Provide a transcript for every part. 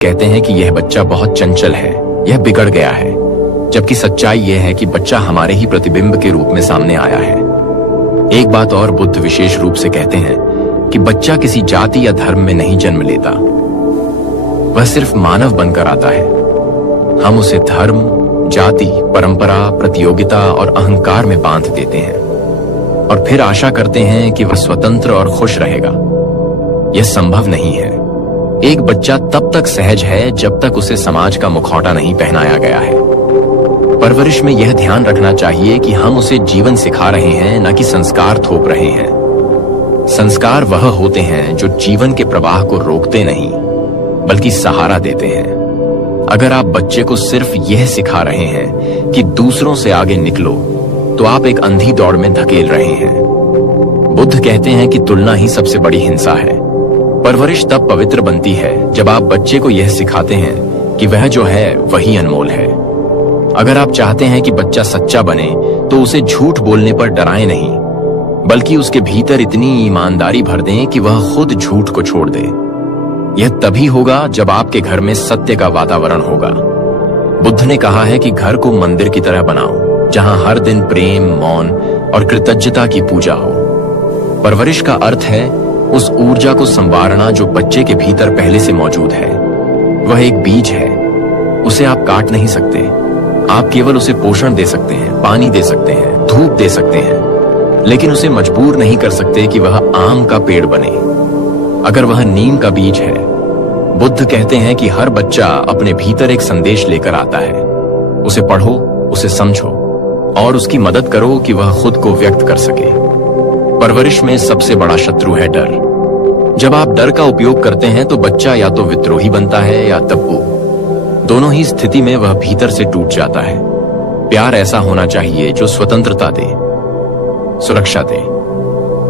कहते हैं कि यह बच्चा बहुत चंचल है, यह बिगड़ गया है, जबकि सच्चाई यह है कि बच्चा हमारे ही प्रतिबिंब के रूप में सामने आया है। एक बात और बुद्ध विशेष रूप से कहते हैं कि बच्चा किसी जाति या धर्म में नहीं जन्म लेता, वह सिर्फ मानव बनकर आता है। हम उसे धर्म, जाति, परंपरा, प्रतियोगिता और अहंकार में बांध देते हैं और फिर आशा करते हैं कि वह स्वतंत्र और खुश रहेगा। यह संभव नहीं है। एक बच्चा तब तक सहज है जब तक उसे समाज का मुखौटा नहीं पहनाया गया है। परवरिश में यह ध्यान रखना चाहिए कि हम उसे जीवन सिखा रहे हैं, न कि संस्कार थोप रहे हैं। संस्कार वह होते हैं जो जीवन के प्रवाह को रोकते नहीं बल्कि सहारा देते हैं। अगर आप बच्चे को सिर्फ यह सिखा रहे हैं कि दूसरों से आगे निकलो, तो आप एक अंधी दौड़ में धकेल रहे हैं। बुद्ध कहते हैं कि तुलना ही सबसे बड़ी हिंसा है। परवरिश तब पवित्र बनती है जब आप बच्चे को यह सिखाते हैं कि वह जो है वही अनमोल है। अगर आप चाहते हैं कि बच्चा सच्चा बने, तो उसे झूठ बोलने पर डराएं नहीं, बल्कि उसके भीतर इतनी ईमानदारी भर दें कि वह खुद झूठ को छोड़ दे। यह तभी होगा जब आपके घर में सत्य का वातावरण होगा। बुद्ध ने कहा है कि घर को मंदिर की तरह बनाओ, जहां हर दिन प्रेम, मौन और कृतज्ञता की पूजा हो। परवरिश का अर्थ है उस ऊर्जा को संवारना जो बच्चे के भीतर पहले से मौजूद है। वह एक बीज है, उसे आप काट नहीं सकते। आप केवल उसे पोषण दे सकते हैं, पानी दे सकते हैं, धूप दे सकते हैं, लेकिन उसे मजबूर नहीं कर सकते कि वह आम का पेड़ बने अगर वह नीम का बीज है। बुद्ध कहते हैं कि हर बच्चा अपने भीतर एक संदेश लेकर आता है। उसे पढ़ो, उसे समझो और उसकी मदद करो कि वह खुद को व्यक्त कर सके। परवरिश में सबसे बड़ा शत्रु है डर। जब आप डर का उपयोग करते हैं तो बच्चा या तो विद्रोही बनता है या तब्बू। दोनों ही स्थिति में वह भीतर से टूट जाता है। प्यार ऐसा होना चाहिए जो स्वतंत्रता दे, सुरक्षा दे,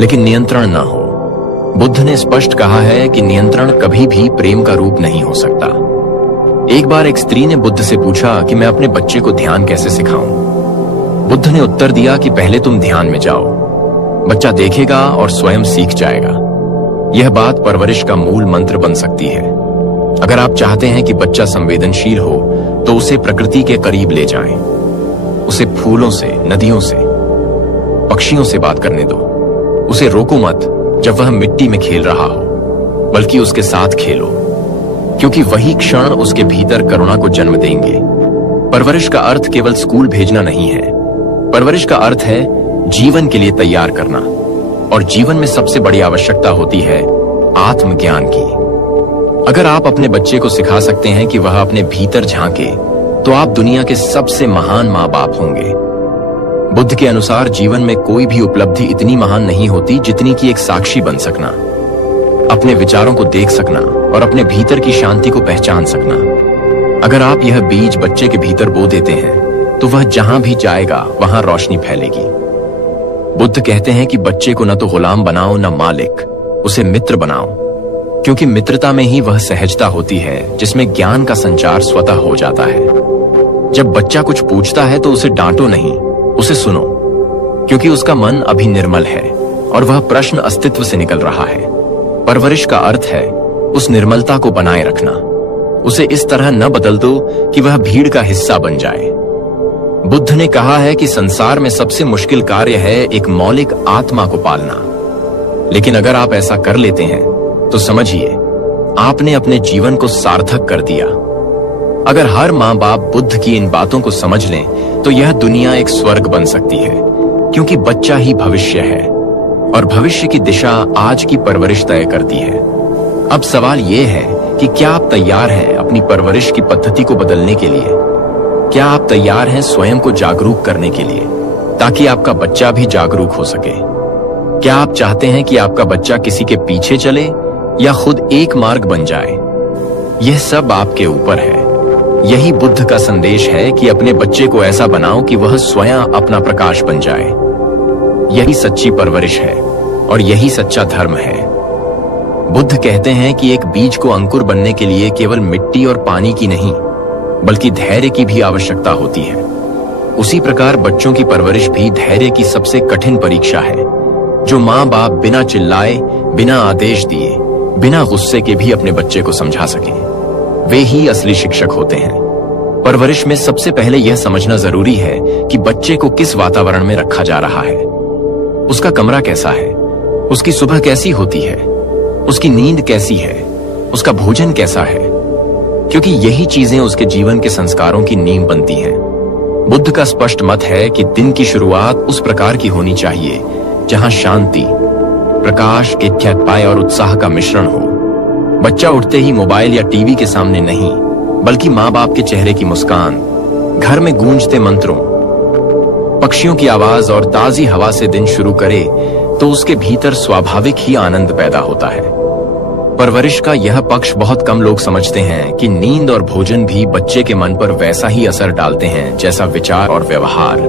लेकिन नियंत्रण ना हो। बुद्ध ने स्पष्ट कहा है कि नियंत्रण कभी भी प्रेम का रूप नहीं हो सकता। एक बार एक स्त्री ने बुद्ध से पूछा कि मैं अपने बच्चे को ध्यान कैसे सिखाऊं। बुद्ध ने उत्तर दिया कि पहले तुम ध्यान में जाओ, बच्चा देखेगा और स्वयं सीख जाएगा। यह बात परवरिश का मूल मंत्र बन सकती है। अगर आप चाहते हैं कि बच्चा संवेदनशील हो, तो उसे प्रकृति के करीब ले जाएं। उसे फूलों से, नदियों से, पक्षियों से बात करने दो। उसे रोको मत जब वह मिट्टी में खेल रहा हो, बल्कि उसके साथ खेलो, क्योंकि वही क्षण उसके भीतर करुणा को जन्म देंगे। परवरिश का अर्थ केवल स्कूल भेजना नहीं है। परवरिश का अर्थ है जीवन के लिए तैयार करना, और जीवन में सबसे बड़ी आवश्यकता होती है आत्मज्ञान की। अगर आप अपने बच्चे को सिखा सकते हैं कि वह अपने भीतर झांके, तो आप दुनिया के सबसे महान माँ बाप होंगे। बुद्ध के अनुसार जीवन में कोई भी उपलब्धि इतनी महान नहीं होती जितनी कि एक साक्षी बन सकना, अपने विचारों को देख सकना और अपने भीतर की शांति को पहचान सकना। अगर आप यह बीज बच्चे के भीतर बो देते हैं, तो वह जहां भी जाएगा वहां रोशनी फैलेगी। बुद्ध कहते हैं कि बच्चे को न तो गुलाम बनाओ न मालिक, उसे मित्र बनाओ, क्योंकि मित्रता में ही वह सहजता होती है जिसमें ज्ञान का संचार स्वतः हो जाता है। जब बच्चा कुछ पूछता है तो उसे डांटो नहीं, उसे सुनो, क्योंकि उसका मन अभी निर्मल है और वह प्रश्न अस्तित्व से निकल रहा है। परवरिश का अर्थ है उस निर्मलता को बनाए रखना। उसे इस तरह न बदल दो कि वह भीड़ का हिस्सा बन जाए। बुद्ध ने कहा है कि संसार में सबसे मुश्किल कार्य है एक मौलिक आत्मा को पालना, लेकिन अगर आप ऐसा कर लेते हैं तो समझिए आपने अपने जीवन को सार्थक कर दिया। अगर हर माँ बाप बुद्ध की इन बातों को समझ लें, तो यह दुनिया एक स्वर्ग बन सकती है, क्योंकि बच्चा ही भविष्य है और भविष्य की दिशा आज की परवरिश तय करती है। अब सवाल यह है कि क्या आप तैयार हैं अपनी परवरिश की पद्धति को बदलने के लिए? क्या आप तैयार हैं स्वयं को जागरूक करने के लिए, ताकि आपका बच्चा भी जागरूक हो सके? क्या आप चाहते हैं कि आपका बच्चा किसी के पीछे चले या खुद एक मार्ग बन जाए? यह सब आपके ऊपर है। यही बुद्ध का संदेश है कि अपने बच्चे को ऐसा बनाओ कि वह स्वयं अपना प्रकाश बन जाए। यही सच्ची परवरिश है और यही सच्चा धर्म है। बुद्ध कहते हैं कि एक बीज को अंकुर बनने के लिए केवल मिट्टी और पानी की नहीं, बल्कि धैर्य की भी आवश्यकता होती है। उसी प्रकार बच्चों की परवरिश भी धैर्य की सबसे कठिन परीक्षा है, जो माँ बाप बिना चिल्लाए, बिना आदेश दिए, बिना गुस्से के भी अपने बच्चे को समझा सके। वे ही असली शिक्षक होते हैं। परवरिश में सबसे पहले यह समझना जरूरी है कि बच्चे को किस वातावरण में रखा जा रहा है। उसका कमरा कैसा है, उसकी सुबह कैसी होती है, उसकी नींद कैसी है, उसका भोजन कैसा है, क्योंकि यही चीजें उसके जीवन के संस्कारों की नींव बनती हैं। बुद्ध का स्पष्ट मत है कि दिन की शुरुआत उस प्रकार की होनी चाहिए जहां शांति, प्रकाश, इत्यादि और उत्साह का मिश्रण हो। बच्चा उठते ही मोबाइल या टीवी के सामने नहीं, बल्कि माँ बाप के चेहरे की मुस्कान, घर में गूंजते मंत्रों, पक्षियों की आवाज और ताजी हवा से दिन शुरू करे तो उसके भीतर स्वाभाविक ही आनंद पैदा होता है। परवरिश का यह पक्ष बहुत कम लोग समझते हैं कि नींद और भोजन भी बच्चे के मन पर वैसा ही असर डालते हैं जैसा विचार और व्यवहार।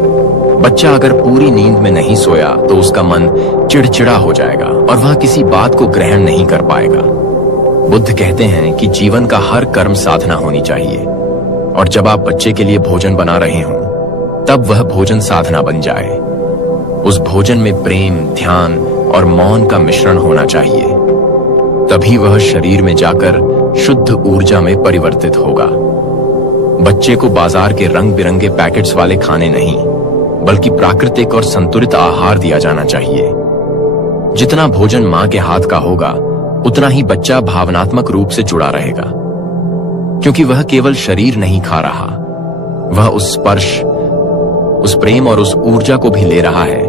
बच्चा अगर पूरी नींद में नहीं सोया तो उसका मन चिड़चिड़ा हो जाएगा और वह किसी बात को ग्रहण नहीं कर पाएगा। बुद्ध कहते हैं कि जीवन का हर कर्म साधना होनी चाहिए, और जब आप बच्चे के लिए भोजन बना रहे हो तब वह भोजन साधना बन जाए। उस भोजन में प्रेम, ध्यान और मौन का मिश्रण होना चाहिए, तभी वह शरीर में जाकर शुद्ध ऊर्जा में परिवर्तित होगा। बच्चे को बाजार के रंग बिरंगे पैकेट्स वाले खाने नहीं, बल्कि प्राकृतिक और संतुलित आहार दिया जाना चाहिए। जितना भोजन मां के हाथ का होगा उतना ही बच्चा भावनात्मक रूप से जुड़ा रहेगा, क्योंकि वह केवल शरीर नहीं खा रहा, वह उस स्पर्श, उस प्रेम और उस ऊर्जा को भी ले रहा है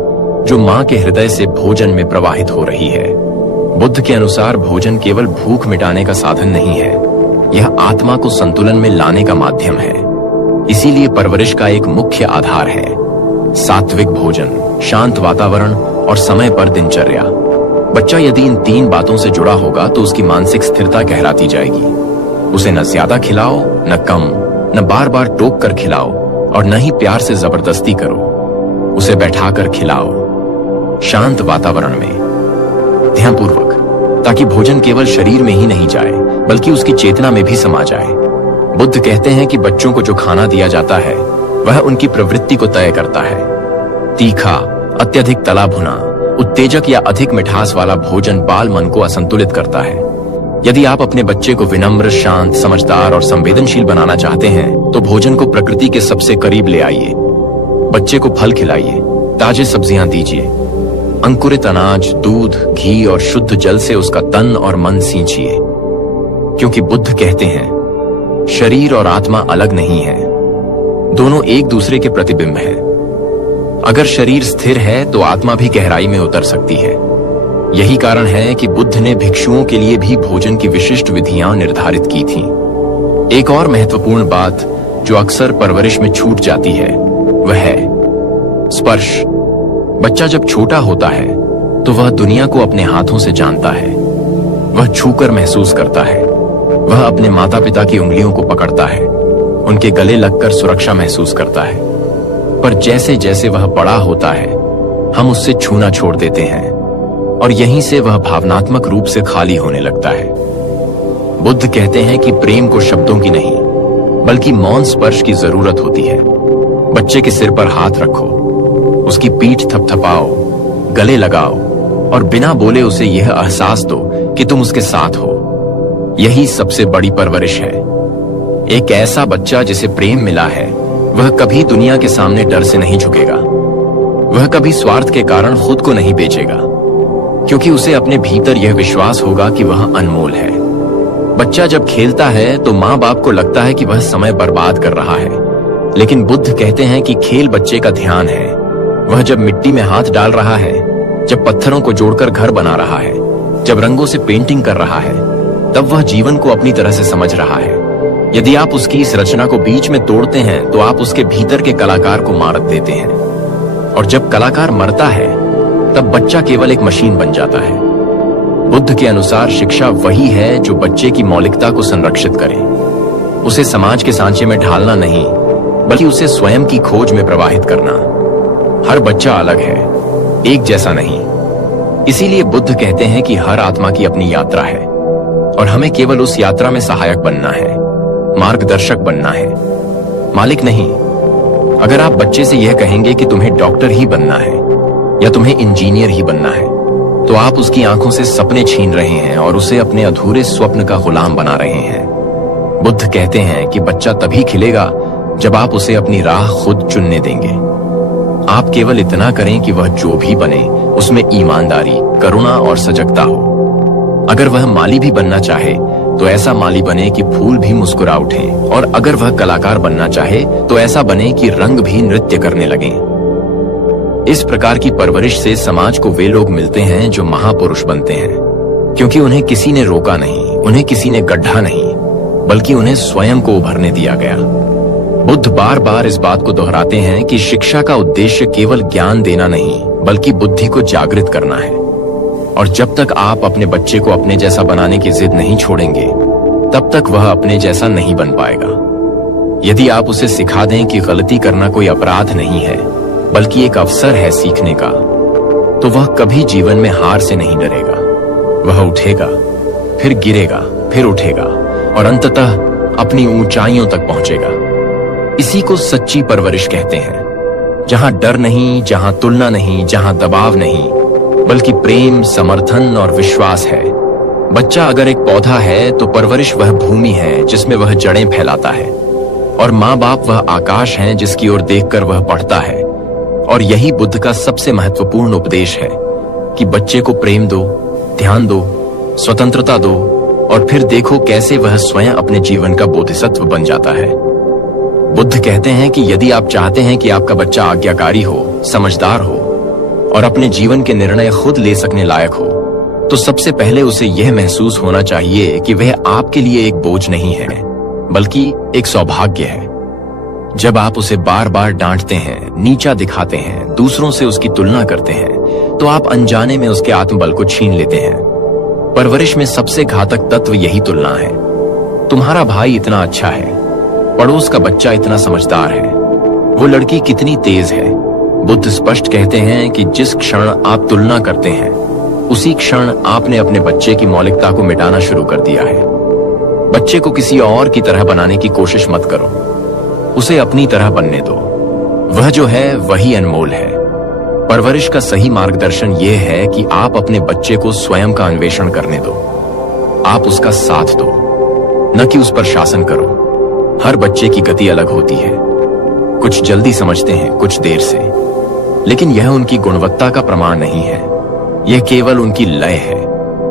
जो मां के हृदय से भोजन में प्रवाहित हो रही है। बुद्ध के अनुसार भोजन केवल भूख मिटाने का साधन नहीं है, यह आत्मा को संतुलन में लाने का माध्यम है। इसीलिए परवरिश का एक मुख्य आधार है सात्विक भोजन, शांत वातावरण और समय पर दिनचर्या। बच्चा यदि इन 3 बातों से जुड़ा होगा तो उसकी मानसिक स्थिरता गहराती जाएगी। उसे न ज्यादा खिलाओ, न कम, न बार बार टोक कर खिलाओ और न ही प्यार से जबरदस्ती करो। उसे बैठाकर खिलाओ, शांत वातावरण में, ध्यानपूर्वक, ताकि भोजन केवल शरीर में ही नहीं जाए बल्कि उसकी चेतना में भी समा जाए। बुद्ध कहते हैं कि बच्चों को जो खाना दिया जाता है वह उनकी प्रवृत्ति को तय करता है। तीखा, अत्यधिक तला भुना, उत्तेजक या अधिक मिठास वाला भोजन बाल मन को असंतुलित करता है। यदि आप अपने बच्चे को विनम्र, शांत, समझदार और संवेदनशील बनाना चाहते हैं तो भोजन को प्रकृति के सबसे करीब ले आइए। बच्चे को फल खिलाइए, ताजे सब्जियां दीजिए, अंकुरित अनाज, दूध, घी और शुद्ध जल से उसका तन और मन सींचिए, क्योंकि बुद्ध कहते हैं शरीर और आत्मा अलग नहीं है, दोनों एक दूसरे के प्रतिबिंब हैं। अगर शरीर स्थिर है तो आत्मा भी गहराई में उतर सकती है। यही कारण है कि बुद्ध ने भिक्षुओं के लिए भी भोजन की विशिष्ट विधियां निर्धारित की थीं। एक और महत्वपूर्ण बात जो अक्सर परवरिश में छूट जाती है वह है स्पर्श। बच्चा जब छोटा होता है तो वह दुनिया को अपने हाथों से जानता है। वह छूकर महसूस करता है, वह अपने माता पिता की उंगलियों को पकड़ता है, उनके गले लगकर सुरक्षा महसूस करता है। पर जैसे जैसे वह बड़ा होता है हम उससे छूना छोड़ देते हैं और यहीं से वह भावनात्मक रूप से खाली होने लगता है। बुद्ध कहते हैं कि प्रेम को शब्दों की नहीं बल्कि मौन स्पर्श की जरूरत होती है। बच्चे के सिर पर हाथ रखो, उसकी पीठ थपथपाओ, गले लगाओ और बिना बोले उसे यह एहसास दो कि तुम उसके साथ हो। यही सबसे बड़ी परवरिश है। एक ऐसा बच्चा जिसे प्रेम मिला है वह कभी दुनिया के सामने डर से नहीं झुकेगा। वह कभी स्वार्थ के कारण खुद को नहीं बेचेगा, क्योंकि उसे अपने भीतर यह विश्वास होगा कि वह अनमोल है। बच्चा जब खेलता है तो माँ बाप को लगता है कि वह समय बर्बाद कर रहा है, लेकिन बुद्ध कहते हैं कि खेल बच्चे का ध्यान है। वह जब मिट्टी में हाथ डाल रहा है, जब पत्थरों को जोड़कर घर बना रहा है, जब रंगों से पेंटिंग कर रहा है, तब वह जीवन को अपनी तरह से समझ रहा है। यदि आप उसकी इस रचना को बीच में तोड़ते हैं तो आप उसके भीतर के कलाकार को मार देते हैं, और जब कलाकार मरता है तब बच्चा केवल एक मशीन बन जाता है। बुद्ध के अनुसार शिक्षा वही है जो बच्चे की मौलिकता को संरक्षित करे। उसे समाज के सांचे में ढालना नहीं बल्कि उसे स्वयं की खोज में प्रवाहित करना। हर बच्चा अलग है, एक जैसा नहीं। इसीलिए बुद्ध कहते हैं कि हर आत्मा की अपनी यात्रा है और हमें केवल उस यात्रा में सहायक बनना है, मार्गदर्शक बनना है, मालिक नहीं। अगर आप बच्चे से यह कहेंगे कि तुम्हें डॉक्टर ही बनना है या तुम्हें इंजीनियर ही बनना है, तो आप उसकी आंखों से सपने छीन रहे हैं और उसे अपने अधूरे स्वप्न का गुलाम बना रहे हैं। बुद्ध कहते हैं कि बच्चा तभी खिलेगा जब आप उसे अपनी राह खुद चुनने देंगे। आप केवल इतना करें कि वह जो भी बने उसमें ईमानदारी, करुणा और सजगता हो। अगर वह माली भी बनना चाहे तो ऐसा माली बने कि फूल भी मुस्कुरा उठें, और अगर वह कलाकार बनना चाहे तो ऐसा बने कि रंग भी नृत्य करने लगें। इस प्रकार की परवरिश से समाज को वे लोग मिलते हैं जो महापुरुष बनते हैं, क्योंकि उन्हें किसी ने रोका नहीं, उन्हें किसी ने गड्ढा नहीं, बल्कि उन्हें स्वयं को उभरने दिया गया। बुद्ध बार बार इस बात को दोहराते हैं कि शिक्षा का उद्देश्य केवल ज्ञान देना नहीं, बल्कि बुद्धि को जागृत करना है। और जब तक आप अपने बच्चे को अपने जैसा बनाने की जिद नहीं छोड़ेंगे, तब तक वह अपने जैसा नहीं बन पाएगा। यदि आप उसे सिखा दें कि गलती करना कोई अपराध नहीं है, बल्कि एक अवसर है सीखने का, तो वह कभी जीवन में हार से नहीं डरेगा। वह उठेगा, फिर गिरेगा, फिर उठेगा और अंततः अपनी ऊंचाइयों तक पहुंचेगा। इसी को सच्ची परवरिश कहते हैं, जहां डर नहीं, जहां तुलना नहीं, जहां दबाव नहीं, बल्कि प्रेम, समर्थन और विश्वास है। बच्चा अगर एक पौधा है तो परवरिश वह भूमि है जिसमें वह जड़ें फैलाता है, और माँ बाप वह आकाश हैं जिसकी ओर देखकर वह पढ़ता है। और यही बुद्ध का सबसे महत्वपूर्ण उपदेश है कि बच्चे को प्रेम दो, ध्यान दो, स्वतंत्रता दो, और फिर देखो कैसे वह स्वयं अपने जीवन का बोधिसत्व बन जाता है। बुद्ध कहते हैं कि यदि आप चाहते हैं कि आपका बच्चा आज्ञाकारी हो, समझदार हो और अपने जीवन के निर्णय खुद ले सकने लायक हो, तो सबसे पहले उसे यह महसूस होना चाहिए कि वह आपके लिए एक बोझ नहीं है, बल्कि एक सौभाग्य है। जब आप उसे बार बार डांटते हैं, नीचा दिखाते हैं, दूसरों से उसकी तुलना करते हैं, तो आप अनजाने में उसके आत्मबल को छीन लेते हैं। परवरिश में सबसे घातक तत्व यही तुलना है। तुम्हारा भाई इतना अच्छा है, पड़ोस का बच्चा इतना समझदार है, वो लड़की कितनी तेज है। बुद्ध स्पष्ट कहते हैं कि जिस क्षण आप तुलना करते हैं, उसी क्षण आपने अपने बच्चे की मौलिकता को मिटाना शुरू कर दिया है। बच्चे को किसी और की तरह बनाने की कोशिश मत करो, उसे अपनी तरह बनने दो। वह जो है वही अनमोल है। परवरिश का सही मार्गदर्शन यह है कि आप अपने बच्चे को स्वयं का अन्वेषण करने दो। आप उसका साथ दो, न कि उस पर शासन करो। हर बच्चे की गति अलग होती है, कुछ जल्दी समझते हैं, कुछ देर से, लेकिन यह उनकी गुणवत्ता का प्रमाण नहीं है, यह केवल उनकी लय है।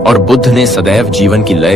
और बुद्ध ने सदैव जीवन की लय